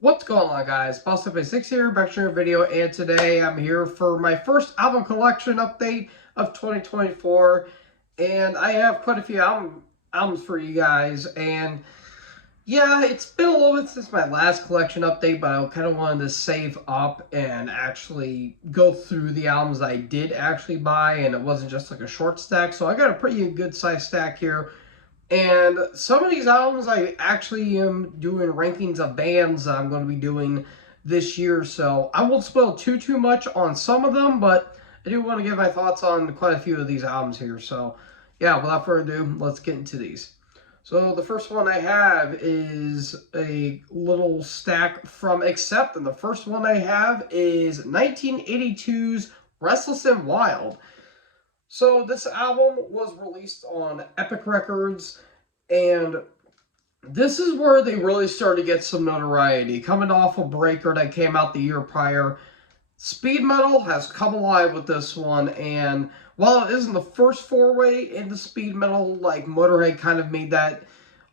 What's going on, guys? Boss6 here, back to your video, and today I'm here for my first album collection update of 2024, and I have quite a few albums for you guys, and yeah, it's been a little bit since my last collection update, but I kind of wanted to save up and actually go through the albums I did actually buy, and it wasn't just like a short stack, so I got a pretty good size stack here. And some of these albums I actually am doing rankings of bands I'm going to be doing this year, so I won't spoil too much on some of them, but I do want to give my thoughts on quite a few of these albums here. So yeah, without further ado, let's get into these. So the first one I have is a little stack from Accept, and the first one I have is 1982's Restless and Wild. So this album was released on Epic Records, and this is where they really started to get some notoriety. Coming off a Breaker that came out the year prior, speed metal has come alive with this one, and while it isn't the first foray into speed metal, like Motorhead kind of made that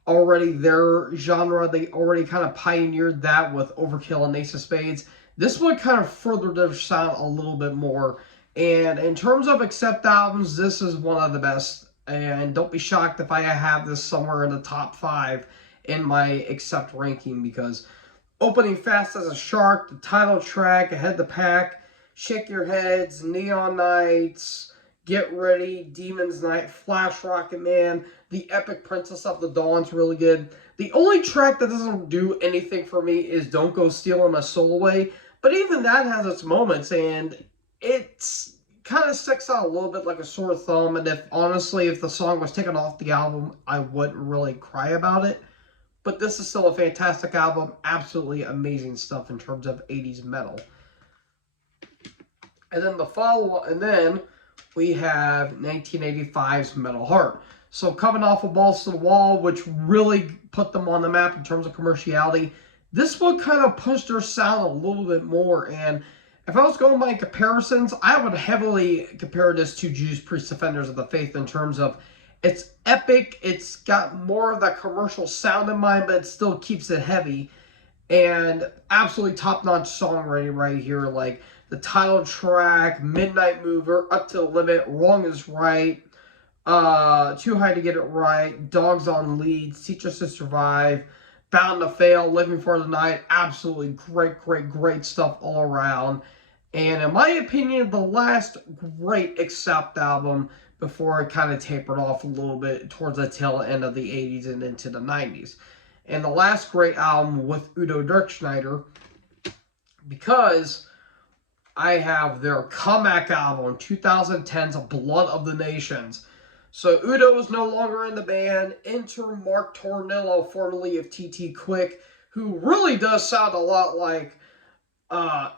already their genre, they already kind of pioneered that with Overkill and Ace of Spades. This one kind of furthered their sound a little bit more. And in terms of Accept albums, this is one of the best. And don't be shocked if I have this somewhere in the top 5 in my Accept ranking, because opening Fast as a Shark, the title track, Ahead the Pack, Shake Your Heads, Neon Nights, Get Ready, Demon's Night, Flash Rocket Man, the epic Princess of the Dawn's really good. The only track that doesn't do anything for me is Don't Go Stealing My Soul Away, but even that has its moments, and it's kind of sticks out a little bit like a sore thumb. And if the song was taken off the album, I wouldn't really cry about it. But this is still a fantastic album, absolutely amazing stuff in terms of 80s metal. And then we have 1985's Metal Heart. So coming off of Balls to the Wall, which really put them on the map in terms of commerciality, this one kind of pushed their sound a little bit more. And if I was going by comparisons, I would heavily compare this to Judas Priest Defenders of the Faith in terms of it's epic, it's got more of that commercial sound in mind, but it still keeps it heavy. And absolutely top-notch songwriting right here, like the title track, Midnight Mover, Up to the Limit, Wrong is Right, Too High to Get It Right, Dogs on Leads, Teach Us to Survive, Bound to Fail, Living for the Night. Absolutely great stuff all around. And in my opinion, the last great Accept album before it kind of tapered off a little bit towards the tail end of the 80s and into the 90s. And the last great album with Udo Dirkschneider, because I have their comeback album, 2010's Blood of the Nations. So Udo is no longer in the band. Enter Mark Tornillo, formerly of TT Quick, who really does sound a lot like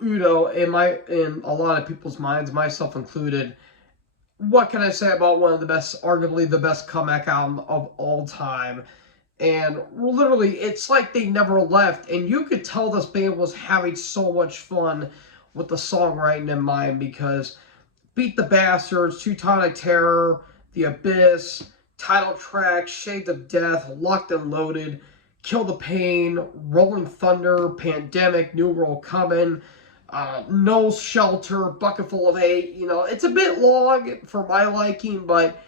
Udo in a lot of people's minds, myself included. What can I say about one of the best, arguably the best comeback album of all time? And literally, it's like they never left. And you could tell this band was having so much fun with the songwriting in mind, because Beat the Bastards, Teutonic Terror, The Abyss, title track, Shades of Death, Locked and Loaded, Kill the Pain, Rolling Thunder, Pandemic, New World Coming, No Shelter, Bucket Full of Hate. You know, it's a bit long for my liking, but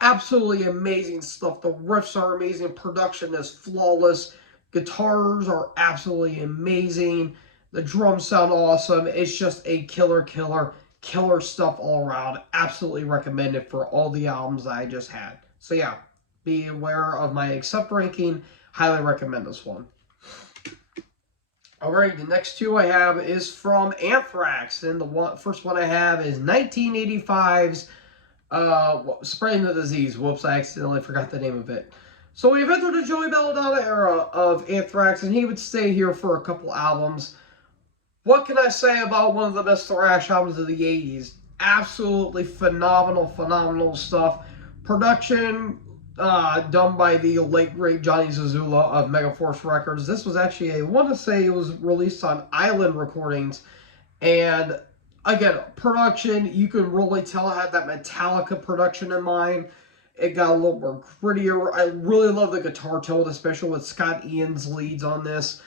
absolutely amazing stuff. The riffs are amazing. Production is flawless. Guitars are absolutely amazing. The drums sound awesome. It's just a killer stuff all around. Absolutely recommended for all the albums I just had. So yeah, be aware of my Accept ranking. Highly recommend this one. Alright, the next two I have is from Anthrax. And the first one I have is 1985's Spreading the Disease. Whoops, I accidentally forgot the name of it. So we've entered the Joey Belladonna era of Anthrax, and he would stay here for a couple albums. What can I say about one of the best thrash albums of the 80s? Absolutely phenomenal stuff. Production done by the late great Johnny Zazula of Megaforce Records. This was actually, I want to say it was released on Island Recordings. And again, production, you can really tell I had that Metallica production in mind. It got a little more grittier. I really love the guitar tone, especially with Scott Ian's leads on this.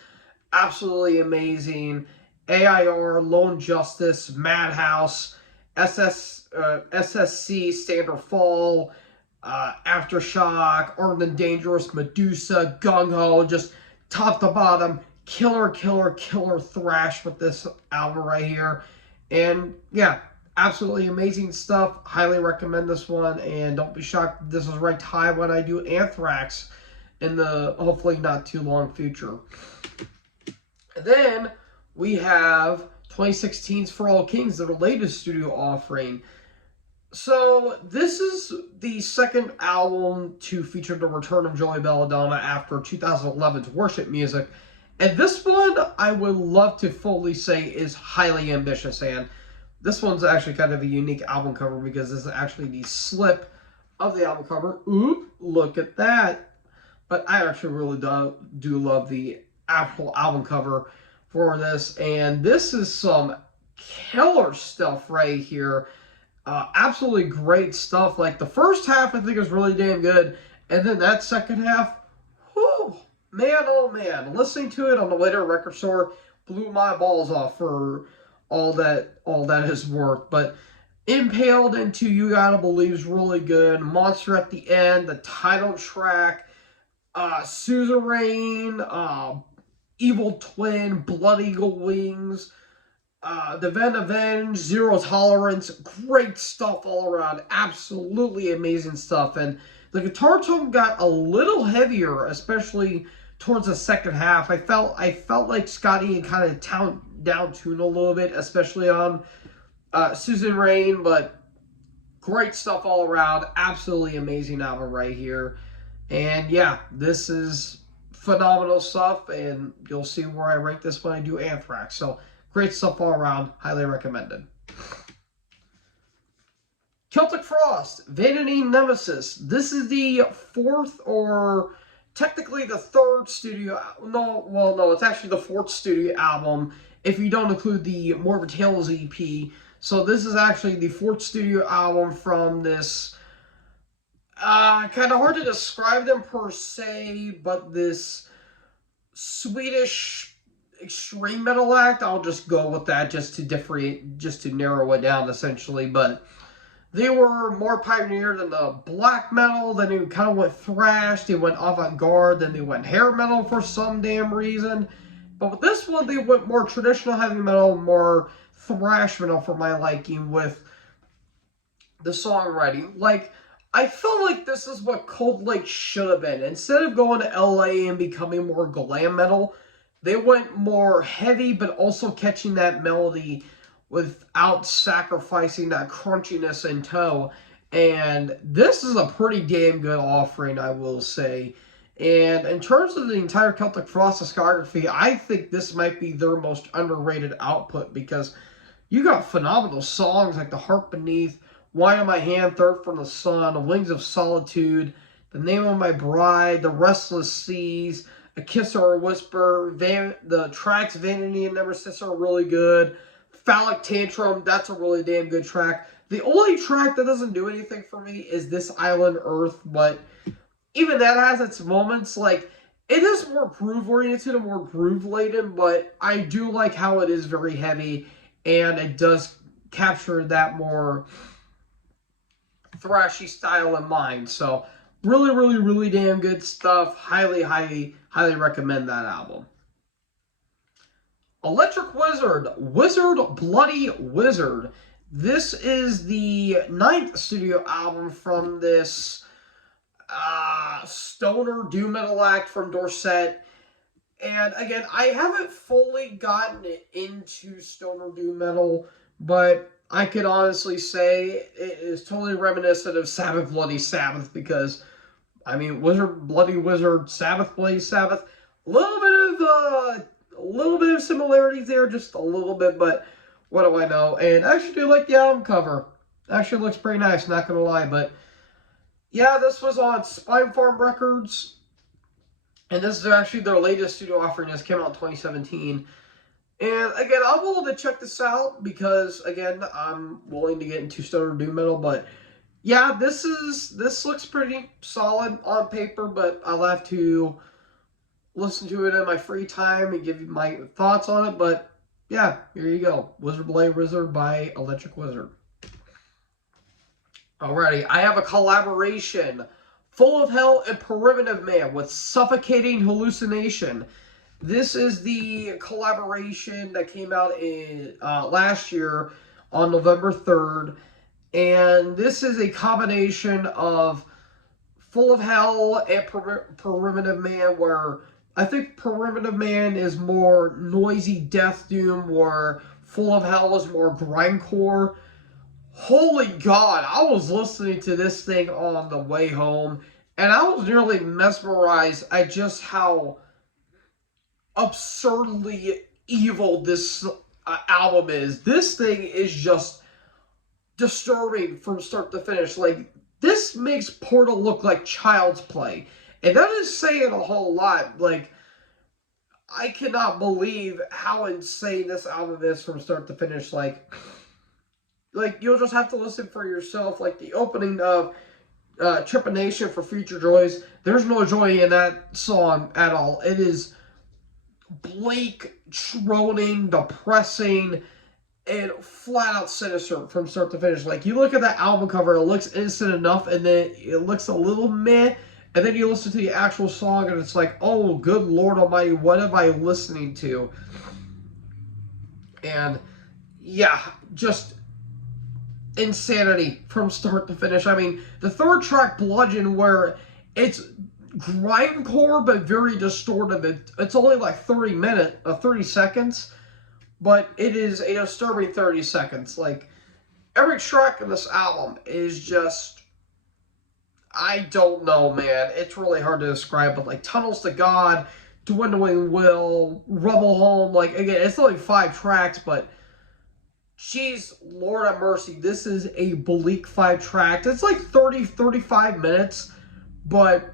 absolutely amazing. AIR, Lone Justice, Madhouse, SSC, Standard Fall, Aftershock, Armed and Dangerous, Medusa, Gung Ho, just top to bottom, killer, killer, killer thrash with this album right here. And yeah, absolutely amazing stuff. Highly recommend this one, and don't be shocked this is right high when I do Anthrax in the hopefully not too long future. And then we have 2016's For All Kings, the latest studio offering. So this is the second album to feature the return of Joey Belladonna after 2011's Worship Music. And this one, I would love to fully say, is highly ambitious. And this one's actually kind of a unique album cover because this is actually the slip of the album cover. Oop, look at that. But I actually really do love the actual album cover for this. And this is some killer stuff right here. Absolutely great stuff. Like the first half, I think is really damn good, and then that second half, whoo, man, oh man, listening to it on the way to a record store blew my balls off for all that is worth. But Impaled into You Gotta Believe is really good. Monster at the End, the title track, Suzerain, Evil Twin, Blood Eagle Wings. The Ven Avenge, Zero Tolerance, great stuff all around. Absolutely amazing stuff. And the guitar tone got a little heavier, especially towards the second half. I felt like Scotty had kind of down tuned a little bit, especially on Suzerain, but great stuff all around. Absolutely amazing album right here. And yeah, this is phenomenal stuff, and you'll see where I rank this when I do Anthrax. So great stuff all around. Highly recommended. Celtic Frost, Vanity Nemesis. This is the fourth, or technically the third studio. No, it's actually the fourth studio album if you don't include the Morbid Tales EP. So this is actually the fourth studio album from this. Kind of hard to describe them per se, but this Swedish extreme metal act. I'll just go with that just to narrow it down essentially. But they were more pioneer than the black metal. Then they kind of went thrash. They went avant-garde. Then they went hair metal for some damn reason. But with this one, they went more traditional heavy metal, more thrash metal for my liking with the songwriting. Like, I feel like this is what Cold Lake should have been. Instead of going to LA and becoming more glam metal, they went more heavy, but also catching that melody without sacrificing that crunchiness in toe. And this is a pretty damn good offering, I will say. And in terms of the entire Celtic Frost discography, I think this might be their most underrated output because you got phenomenal songs like The Heart Beneath, Wine on My Hand, Third from the Sun, Wings of Solitude, The Name of My Bride, The Restless Seas, A Kiss or a Whisper. The tracks Vanity and Nemesis are really good. Phallic Tantrum, that's a really damn good track. The only track that doesn't do anything for me is This Island Earth, but even that has its moments. Like, it is more groove-oriented and more groove-laden, but I do like how it is very heavy, and it does capture that more thrashy style in mind. So, really, really, really damn good stuff. Highly, highly, highly recommend that album. Electric Wizard, Bloody Wizard. This is the 9th studio album from this stoner doom metal act from Dorset. And again, I haven't fully gotten into stoner doom metal, but I could honestly say it is totally reminiscent of Sabbath Bloody Sabbath because, I mean, Bloody Wizard, Sabbath Bloody Sabbath, a little bit of similarities there, just a little bit, but what do I know? And I actually do like the album cover. Actually looks pretty nice, not gonna lie, but yeah, this was on Spinefarm Records, and this is actually their latest studio offering. This came out in 2017. And again, I'm willing to check this out because, again, I'm willing to get into stoner doom metal. But yeah, this looks pretty solid on paper, but I'll have to listen to it in my free time and give you my thoughts on it. But yeah, here you go. Wizard Blade Wizard by Electric Wizard. Alrighty, I have a collaboration. Full of Hell and Primitive Man with Suffocating Hallucination. This is the collaboration that came out in last year on November 3rd. And this is a combination of Full of Hell and Primitive Man, where I think Primitive Man is more noisy death doom, where Full of Hell is more grindcore. Holy God, I was listening to this thing on the way home, and I was nearly mesmerized at just how absurdly evil this album is. This thing is just disturbing from start to finish. Like, this makes Portal look like child's play, and that is saying a whole lot. Like, I cannot believe how insane this album is from start to finish. Like, you'll just have to listen for yourself. Like, the opening of Trepanation for Future Joys, there's no joy in that song at all. It is bleak, droning, depressing, and flat out sinister from start to finish. Like, you look at that album cover, it looks innocent enough, and then it looks a little meh, and then you listen to the actual song, and it's like, oh, good Lord Almighty, what am I listening to? And, yeah, just insanity from start to finish. I mean, the third track, Bludgeon, where it's grindcore but very distorted. It's only like 30 seconds, but it is a disturbing 30 seconds. Like, every track in this album is just, I don't know, man. It's really hard to describe, but like Tunnels to God, Dwindling Will, Rubble Home, like, again, it's only 5 tracks, but jeez, Lord have mercy, this is a bleak 5 tracks. It's like 35 minutes, but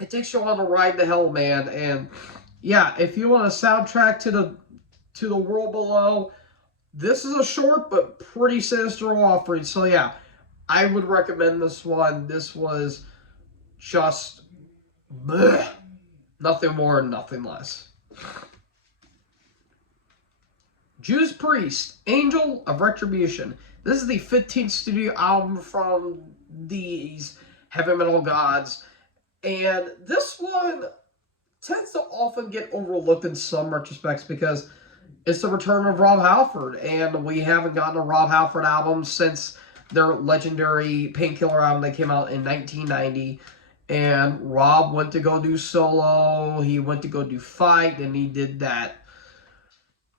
it takes you on a ride to hell, man. And yeah, if you want a soundtrack to the world below, this is a short but pretty sinister offering. So yeah, I would recommend this one. This was just bleh, nothing more and nothing less. Judas Priest, Angel of Retribution. This is the 15th studio album from these heavy metal gods. And this one tends to often get overlooked in some retrospects because it's the return of Rob Halford. And we haven't gotten a Rob Halford album since their legendary Painkiller album that came out in 1990. And Rob went to go do solo. He went to go do Fight. And he did that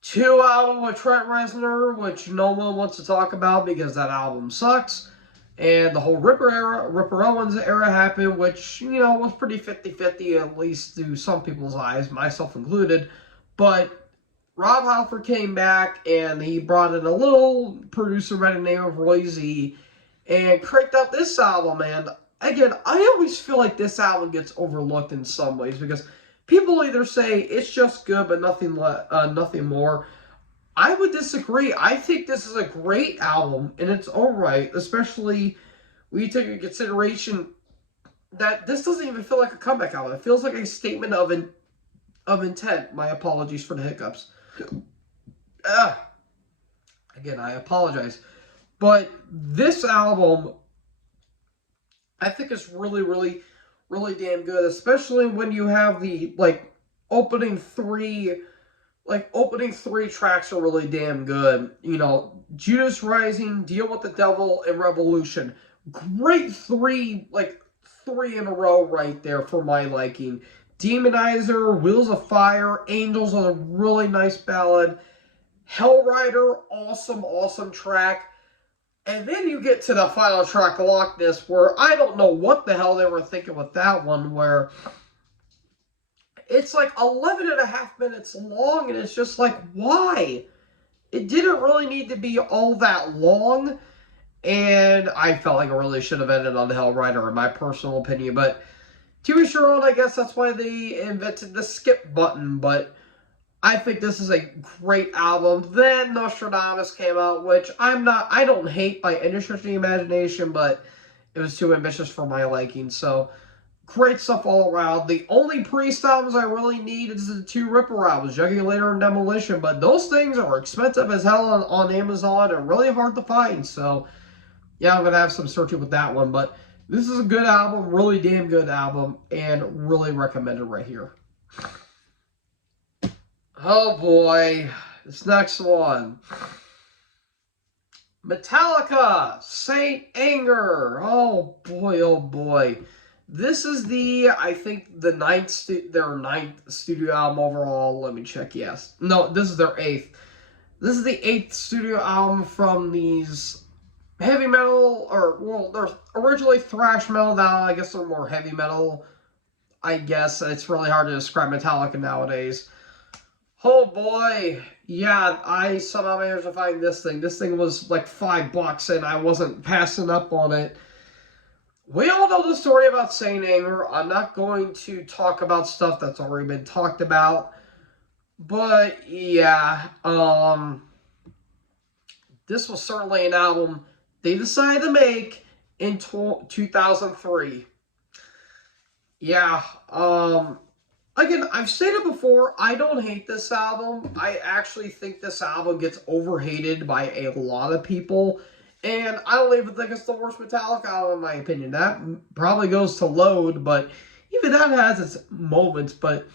2 album with Trent Reznor, which no one wants to talk about because that album sucks. And the whole Ripper Owens era happened, which, you know, was pretty 50-50, at least to some people's eyes, myself included. But Rob Halford came back, and he brought in a little producer by the name of Roy Z, and cranked out this album. And again, I always feel like this album gets overlooked in some ways, because people either say it's just good, but nothing more. I would disagree. I think this is a great album in its own right, especially when you take into consideration that this doesn't even feel like a comeback album. It feels like a statement of intent. My apologies for the hiccups. Again, I apologize. But this album, I think, is really, really, really damn good, especially when you have the, opening three tracks are really damn good. You know, Judas Rising, Deal with the Devil, and Revolution. Great three in a row right there for my liking. Demonizer, Wheels of Fire, Angels are a really nice ballad. Hellrider, awesome track. And then you get to the final track, Loch Ness, where I don't know what the hell they were thinking with that one, where it's like 11 and a half minutes long, and it's just like, why? It didn't really need to be all that long, and I felt like it really should have ended on the Hellrider, in my personal opinion, but to each your own. I guess that's why they invented the skip button, but I think this is a great album. Then Nostradamus came out, which I don't hate by any stretch of the imagination, but it was too ambitious for my liking, so great stuff all around. The only Priest albums I really need is the 2 Ripper albums, Jugular and Demolition, but those things are expensive as hell on Amazon and really hard to find, so yeah, I'm going to have some searching with that one, but this is a good album, really damn good album, and really recommended right here. Oh boy, this next one. Metallica, Saint Anger. Oh boy, oh boy. This is I think their 9th studio album overall. Let me check, yes. No, this is their 8th. This is the 8th studio album from these heavy metal, they're originally thrash metal. Now I guess they're more heavy metal. I guess it's really hard to describe Metallica nowadays. Oh boy, yeah, I somehow managed to find this thing. This thing was like $5 and I wasn't passing up on it. We all know the story about Saint Anger. I'm not going to talk about stuff that's already been talked about. But yeah, this was certainly an album they decided to make in 2003. Yeah, again, I've stated before, I don't hate this album. I actually think this album gets overhated by a lot of people. And I don't even think it's the worst Metallica album, in my opinion. That probably goes to Load, but even that has its moments. But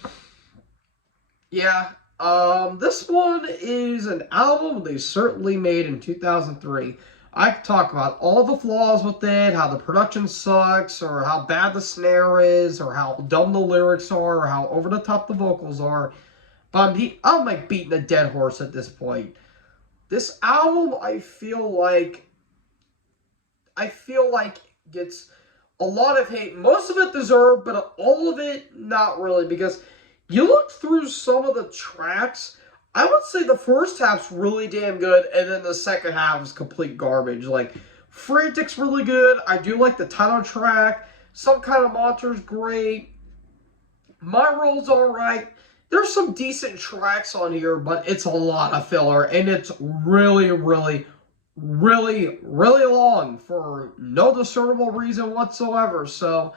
yeah, this one is an album they certainly made in 2003. I could talk about all the flaws with it, how the production sucks, or how bad the snare is, or how dumb the lyrics are, or how over the top the vocals are. But I'm like beating a dead horse at this point. This album, I feel like gets a lot of hate. Most of it deserved, but all of it not really, because you look through some of the tracks, I would say the first half's really damn good, and then the second half is complete garbage. Like, Frantic's really good. I do like the title track. Some Kind of Monster's great. My Role's alright. There's some decent tracks on here, but it's a lot of filler, and it's really, really, really, really long for no discernible reason whatsoever. So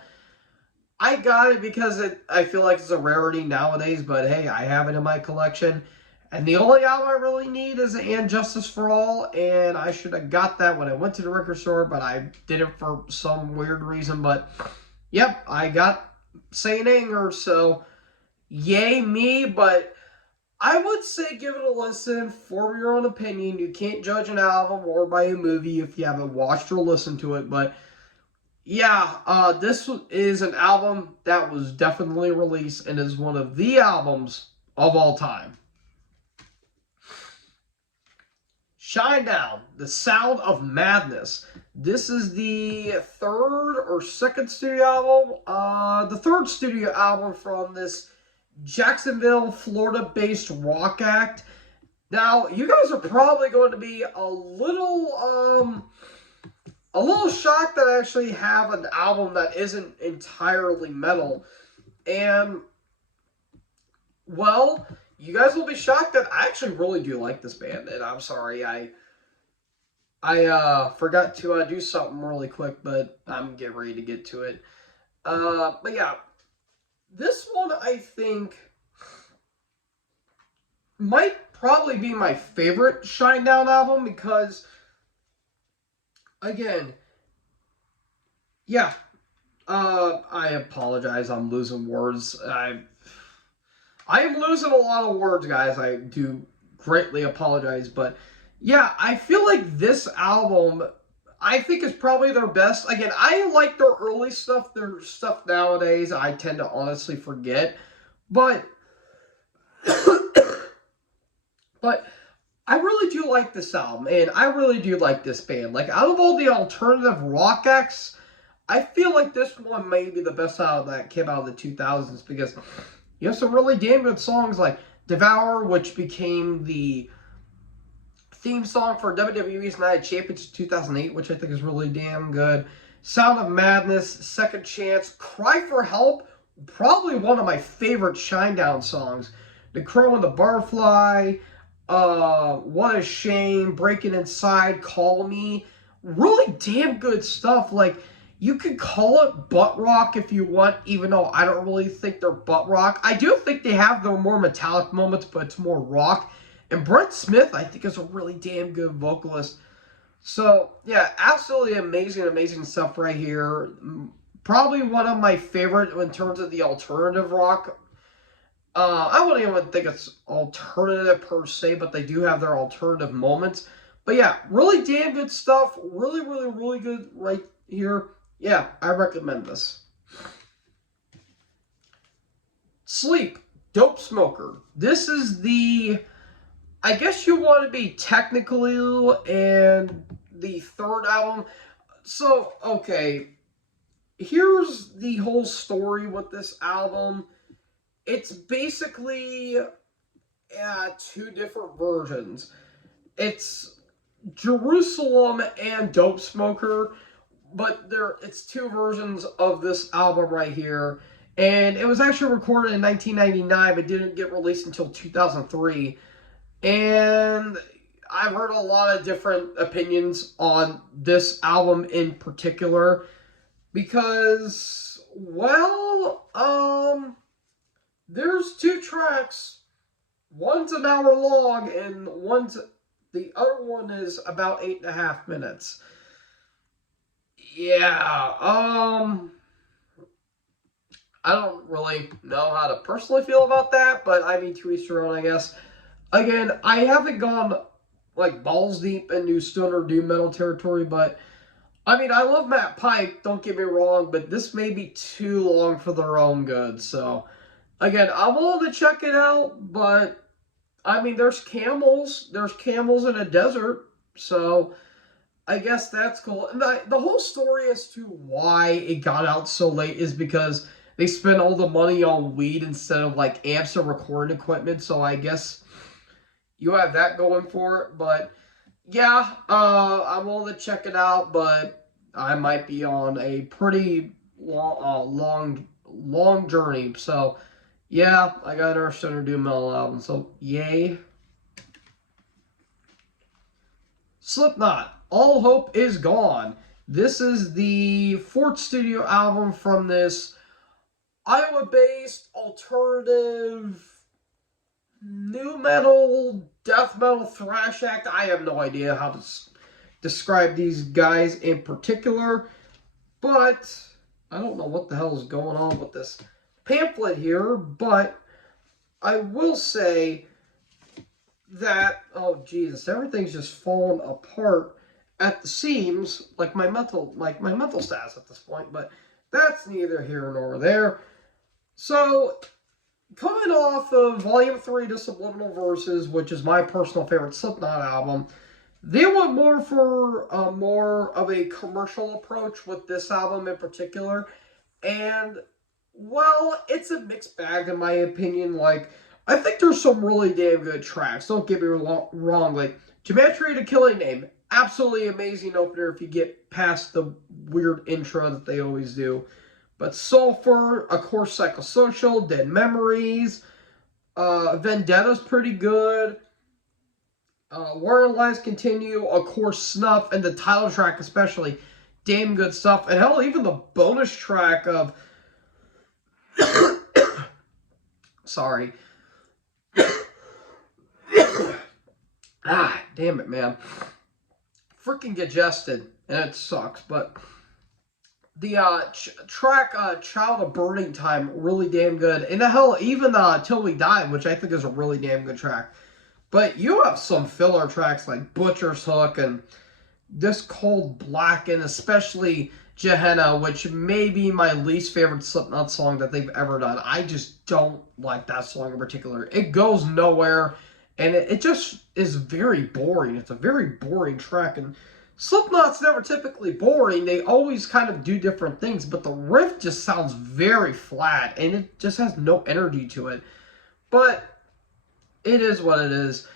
I got it because I feel like it's a rarity nowadays, but hey, I have it in my collection. And the only album I really need is And Justice for All, and I should have got that when I went to the record store, but I didn't for some weird reason. But yep, I got Saint Anger, so yay me. But I would say give it a listen, form your own opinion. You can't judge an album or by a movie if you haven't watched or listened to it. But yeah, this is an album that was definitely released and is one of the albums of all time. Shinedown, The Sound of Madness. This is the 3rd or 2nd studio album. The 3rd studio album from this Jacksonville, Florida-based rock act. Now, you guys are probably going to be a little shocked that I actually have an album that isn't entirely metal. And, well, you guys will be shocked that I actually really do like this band. And I'm sorry, I forgot to do something really quick, but I'm getting ready to get to it. But yeah, this one I think might probably be my favorite Shinedown album because, again, yeah, I apologize, I'm losing words. I am losing a lot of words, guys. I do greatly apologize. But yeah, I feel like this album, I think, is probably their best. Again, I like their early stuff. Their stuff nowadays, I tend to honestly forget. But, but I really do like this album. And I really do like this band. Like, out of all the alternative rock acts, I feel like this one may be the best album that came out of the 2000s. Because you have some really damn good songs like Devour, which became the theme song for WWE's Night of Champions 2008, which I think is really damn good. Sound of Madness, Second Chance, Cry for Help, probably one of my favorite Shinedown songs. The Crow and the Barfly, What a Shame, Breaking Inside, Call Me. Really damn good stuff. Like, You could call it butt rock if you want, even though I don't really think they're butt rock. I do think they have their more metallic moments, but it's more rock. And Brett Smith, I think, is a really damn good vocalist. So, yeah, absolutely amazing, amazing stuff right here. Probably one of my favorite in terms of the alternative rock. I wouldn't even think it's alternative per se, but they do have their alternative moments. But yeah, really damn good stuff. Really, really, really good right here. Yeah, I recommend this. Sleep, Dope Smoker. This is the, I guess you want to be technical, and the third album. So, okay, here's the whole story with this album. It's basically two different versions. It's Jerusalem and Dope Smoker, but it's two versions of this album right here. And it was actually recorded in 1999, but didn't get released until 2003. And I've heard a lot of different opinions on this album in particular because, well, there's two tracks. One's an hour long, and the other one is about 8.5 minutes. Yeah, I don't really know how to personally feel about that, but I mean, to each their own, I guess. Again, I haven't gone like balls deep into stoner doom metal territory, but I mean, I love Matt Pike, don't get me wrong, but this may be too long for their own good. So, again, I'm willing to check it out, but I mean, there's camels in a desert, so I guess that's cool. And the whole story as to why it got out so late is because they spent all the money on weed instead of like amps and recording equipment. So I guess you have that going for it. But yeah, I'm willing to check it out, but I might be on a pretty long journey. So yeah, I got our Stoner Doom Metal album. So yay. Slipknot, All Hope Is Gone. This is the fourth studio album from this Iowa-based alternative new metal, death metal, thrash act. I have no idea how to describe these guys in particular, but I don't know what the hell is going on with this pamphlet here, but I will say that, oh Jesus, everything's just falling apart at the seams, like my mental status at this point, but that's neither here nor there. So, coming off of Volume 3 to Subliminal Verses, which is my personal favorite Slipknot album, they went more for more of a commercial approach with this album in particular, and, well, it's a mixed bag in my opinion. Like, I think there's some really damn good tracks, don't get me wrong, like, Gematria to Killing Name, absolutely amazing opener if you get past the weird intro that they always do. But Sulfur, of course, Psychosocial, Dead Memories, Vendetta's pretty good. Where Lies Continue, of course, Snuff, and the title track especially, damn good stuff. And hell, even the bonus track of... Sorry. Ah, damn it, man. Freaking congested, and it sucks, but... The track Child of Burning Time, really damn good. And the hell, even Till We Die, which I think is a really damn good track. But you have some filler tracks like Butcher's Hook and This Cold Black, and especially Gehenna, which may be my least favorite Slipknot song that they've ever done. I just don't like that song in particular. It goes nowhere, and it just is very boring. It's a very boring track, and Slipknot's never typically boring. They always kind of do different things, but the riff just sounds very flat, and it just has no energy to it. But it is what it is.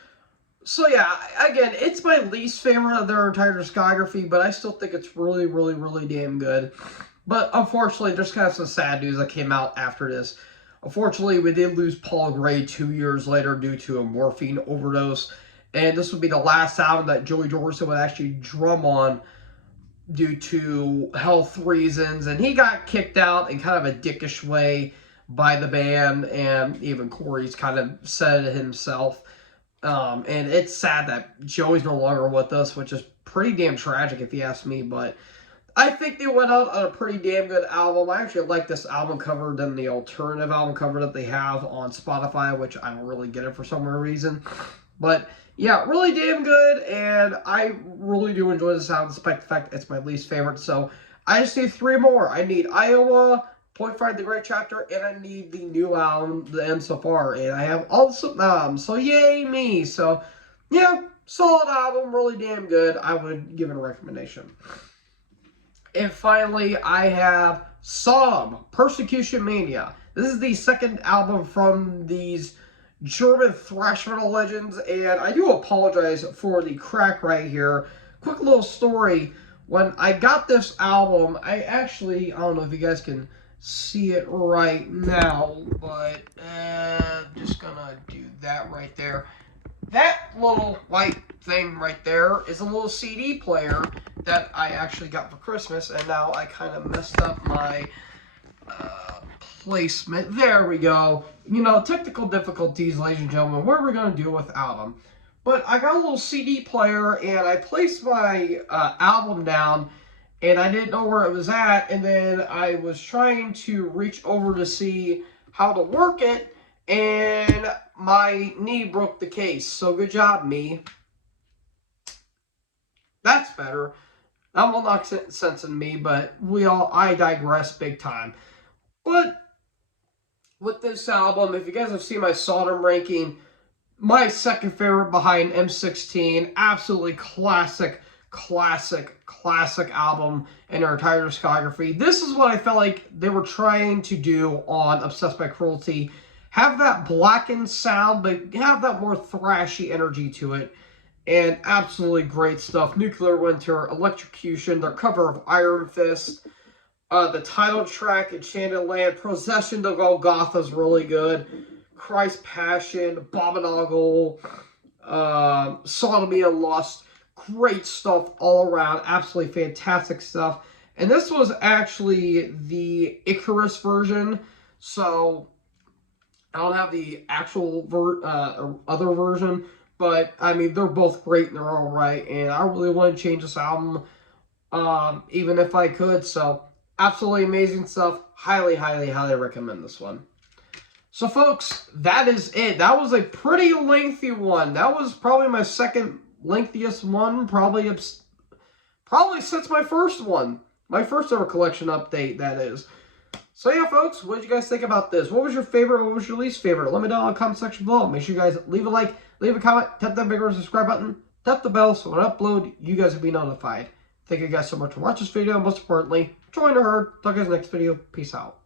So yeah, again, it's my least favorite of their entire discography, but I still think it's really, really, really damn good. But unfortunately, there's kind of some sad news that came out after this. Unfortunately, we did lose Paul Gray 2 years later due to a morphine overdose. And this would be the last album that Joey Jordison would actually drum on due to health reasons, and he got kicked out in kind of a dickish way by the band, and even Corey's kind of said it himself. And it's sad that Joey's no longer with us, which is pretty damn tragic if you ask me, but I think they went out on a pretty damn good album. I actually like this album cover than the alternative album cover that they have on Spotify, which I don't really get it for some weird reason. But yeah, really damn good, and I really do enjoy this album, despite the fact it's my least favorite. So I just need 3 more. I need Iowa, Point Five, The Great Chapter, and I need the new album, The End So Far. And I have all the albums, so yay me. So yeah, solid album, really damn good. I would give it a recommendation. And finally, I have Sodom, Persecution Mania. This is the second album from these German thrash metal legends, and I do apologize for the crack right here. Quick little story. When I got this album, I don't know if you guys can see it right now, but I'm just gonna do that right there. That little white thing right there is a little CD player that I actually got for Christmas, and now I kind of messed up my placement. There we go. You know, technical difficulties, ladies and gentlemen. What are we going to do without them? But I got a little CD player, and I placed my album down, and I didn't know where it was at, and then I was trying to reach over to see how to work it, and my knee broke the case. So good job, me. That's better. That will not make sense in me, but I digress big time. But with this album, if you guys have seen my Sodom ranking, my second favorite behind M16, absolutely classic album in their entire discography. This is what I felt like they were trying to do on Obsessed by Cruelty. Have that blackened sound, but have that more thrashy energy to it. And absolutely great stuff. Nuclear Winter, Electrocution, their cover of Iron Fist, the title track, Enchanted Land, Procession to Golgotha is really good. Christ Passion, Abominable, Sodomy and Lust. Great stuff all around. Absolutely fantastic stuff. And this was actually the Icarus version. So I don't have the actual other version. But, I mean, they're both great and they're all right. And I really want to change this album, even if I could. So, absolutely amazing stuff. Highly recommend this one. So, folks, that is it. That was a pretty lengthy one. That was probably my second lengthiest one. Probably since my first one. My first ever collection update, that is. So yeah, folks, what did you guys think about this? What was your favorite? What was your least favorite? Let me know in the comment section below. Make sure you guys leave a like, leave a comment, tap that big subscribe button, tap the bell so when I upload, you guys will be notified. Thank you guys so much for watching this video. Most importantly, join the herd. Talk to you guys next video. Peace out.